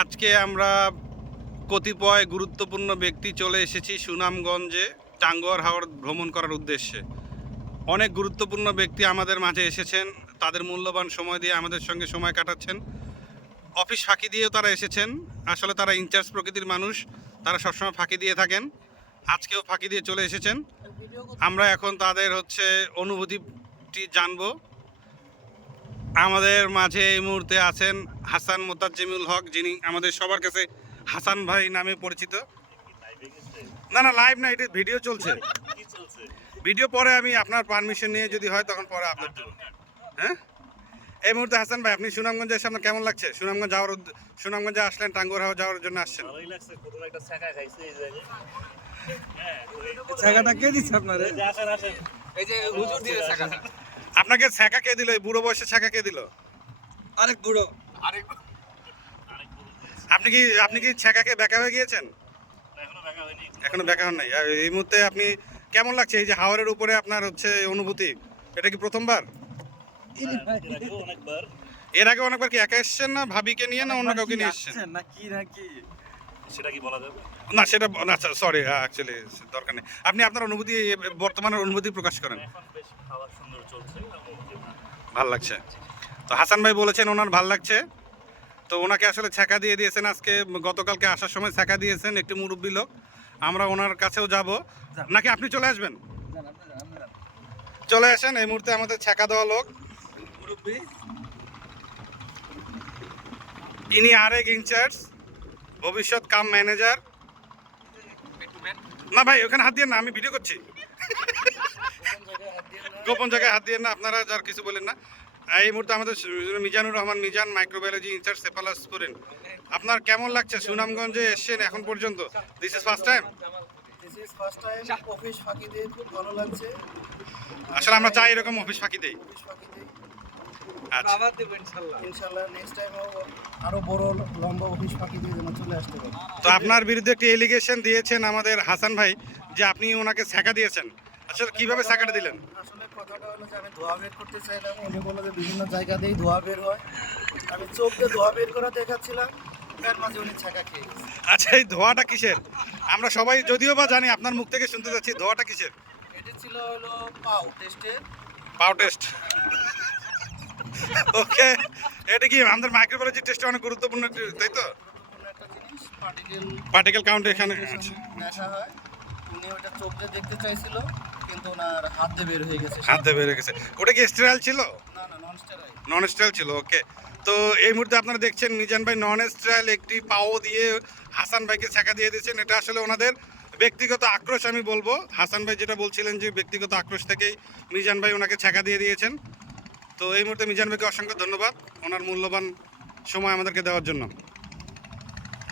আজকে আমরা কতিপয় গুরুত্বপূর্ণ ব্যক্তি চলে এসেছি সুনামগঞ্জে টাঙ্গুয়ার হাওর ভ্রমণ করার উদ্দেশ্যে। অনেক গুরুত্বপূর্ণ ব্যক্তি আমাদের মাঝে এসেছেন, তাদের মূল্যবান সময় দিয়ে আমাদের সঙ্গে সময় কাটাচ্ছেন। অফিস ফাঁকি দিয়েও তারা এসেছেন। আসলে তারা ইনচার্জ প্রকৃতির মানুষ, তারা সবসময় ফাঁকি দিয়ে থাকেন। আজকেও ফাঁকি দিয়ে চলে এসেছেন। আমরা এখন তাদের অনুভূতিটি জানবো। আমাদের মাঝে এই মুহূর্তে আছেন হাসান মোতাজ্জেমুল হক, যিনি আমাদের সবার কাছে হাসান ভাই নামে পরিচিত। না না, লাইভ না, এটা ভিডিও চলছে। ভিডিও পরে আমি আপনার পারমিশন নিয়ে যদি হয় তখন পরে আপলোড দেবো। হ্যাঁ, এই মুহূর্তে হাসান ভাই, আপনি সুনামগঞ্জে এসে আপনার কেমন লাগছে? সুনামগঞ্জে আসলেন, টাঙ্গুয়ার হাওর যাওয়ার জন্য আসছেন। আপনাকে ছ্যাঁকা কে দিল? এই বুড়ো বয়সে ছ্যাঁকা কে দিল? আরেক বুড়ো। আপনি কি ছ্যাঁকাকে ব্যাকা হয়ে গিয়েছেন? এখনো ব্যাকা হন নাই। এই মুহূর্তে আপনি কেমন লাগছে এই যে হাওরের উপরে আপনার অনুভূতি? এটা কি প্রথমবার? এর আগে অনেকবার কি একা এসেছেন, না ভাবিকে নিয়ে, না অন্য কাউকে নিয়ে এসেছেন? সেটা কি বলা যাবে? না সেটা সরি, অ্যাকচুয়ালি দরকার নেই। আপনি আপনার অনুভূতি, বর্তমানের অনুভূতি প্রকাশ করেন। এখন বেশ খাওয়া সুন্দর চলছে। ভাল লাগছে তো। হাসান ভাই বলেছেন ওনার ভাল লাগছে। তো ওনাকে আসলে ছ্যাঁকা দিয়ে দিয়েছেন আজকে। গতকালকে আসার সময় ছ্যাঁকা দিয়েছেন একটি মুরব্বী লোক। আমরা ওনার কাছেও যাব, নাকি আপনি চলে আসবেন? চলে আসেন। এই মুহূর্তে আমাদের ছ্যাঁকা দেওয়া লোক মুরব্বী, ইনি আরেক ইনচার্জ, ভবিষ্যৎ কাম ম্যানেজার। না ভাই, ওখানে হাত দিয়ে না, আমি ভিডিও করছি। গোপন জায়গায় হাত দিয়ে না, আপনারা যার কিছু বলেন না। এই মুহূর্তে আমাদের Mizanur Rahman Mizan, microbiology in charge, cephalosporin. আপনার কেমন লাগছে? সুনামগঞ্জে এসেছেন এখন পর্যন্ত, this is first time? Office ফাঁকি দিয়ে খুব ভালো লাগছে। আসলে আমরা চাই এরকম অফিস ফাঁকি দেই। আচ্ছা, ইনশাআল্লাহ নেক্সট টাইম আরো বড় লম্বা অফিস ফাঁকি দিয়ে যেন চলে আসতে পারে। তো আপনার বিরুদ্ধে একটি এলিগেশন দিয়েছেন আমাদের হাসান ভাই যে আপনি ওনাকে ছ্যাঁকা দিয়েছেন। আসলে কিভাবে ছ্যাঁকাটা দিলেন? আসলে কথাটা হলো যে আমি ধোয়া বের করতে চাইলাম, উনি বললো যে বিভিন্ন জায়গা দিয়েই ধোয়া বের হয়। আমি চোখ দিয়ে ধোয়া বের করা দেখাচ্ছিলাম, তার মাঝে উনি ছ্যাঁকা খেয়ে গেছে। আচ্ছা, এই ধোঁয়াটা কিসের? আমরা সবাই যদিও বা জানি, আপনার মুখ থেকে শুনতে যাচ্ছি, ধোঁয়াটা কিসের? এটা ছিল হলো পাও টেস্টের। পাও টেস্ট। ওকে, এটা কি আমাদের মাইক্রোবায়োলজি টেস্টে অনেক গুরুত্বপূর্ণ, তাই তো? গুরুত্বপূর্ণ একটা জিনিস, পার্টিকেল কাউন্ট এখানে আছে। নেশা হয়। উনি ওটা চোখ দিয়ে দেখতে চাইছিল, কিন্তু ওনার হাত দিয়ে বের হয়ে গেছে। হাত দিয়ে বেরিয়ে গেছে। ওটা কি স্টেরাইল ছিল? না না, নন স্টেরয়েড। নন স্টেরাইল ছিল। ওকে, তো এই মুহূর্তে আপনারা দেখছেন মিজান ভাই নন স্টেরাইল একটি পাও দিয়ে হাসান ভাইকে ছ্যাঁকা দিয়ে দিয়েছেন। এটা আসলে ওনাদের ব্যক্তিগত আক্রোশ, আমি বলবো। হাসান ভাই যেটা বলছিলেন যে ব্যক্তিগত আক্রোশ থেকেই মিজান ভাই ওনাকে ছ্যাঁকা দিয়ে দিয়েছেন। তো এই মুহূর্তে মিজান ভাইকে অসংখ্য ধন্যবাদ ওনার মূল্যবান সময় আমাদেরকে দেওয়ার জন্য।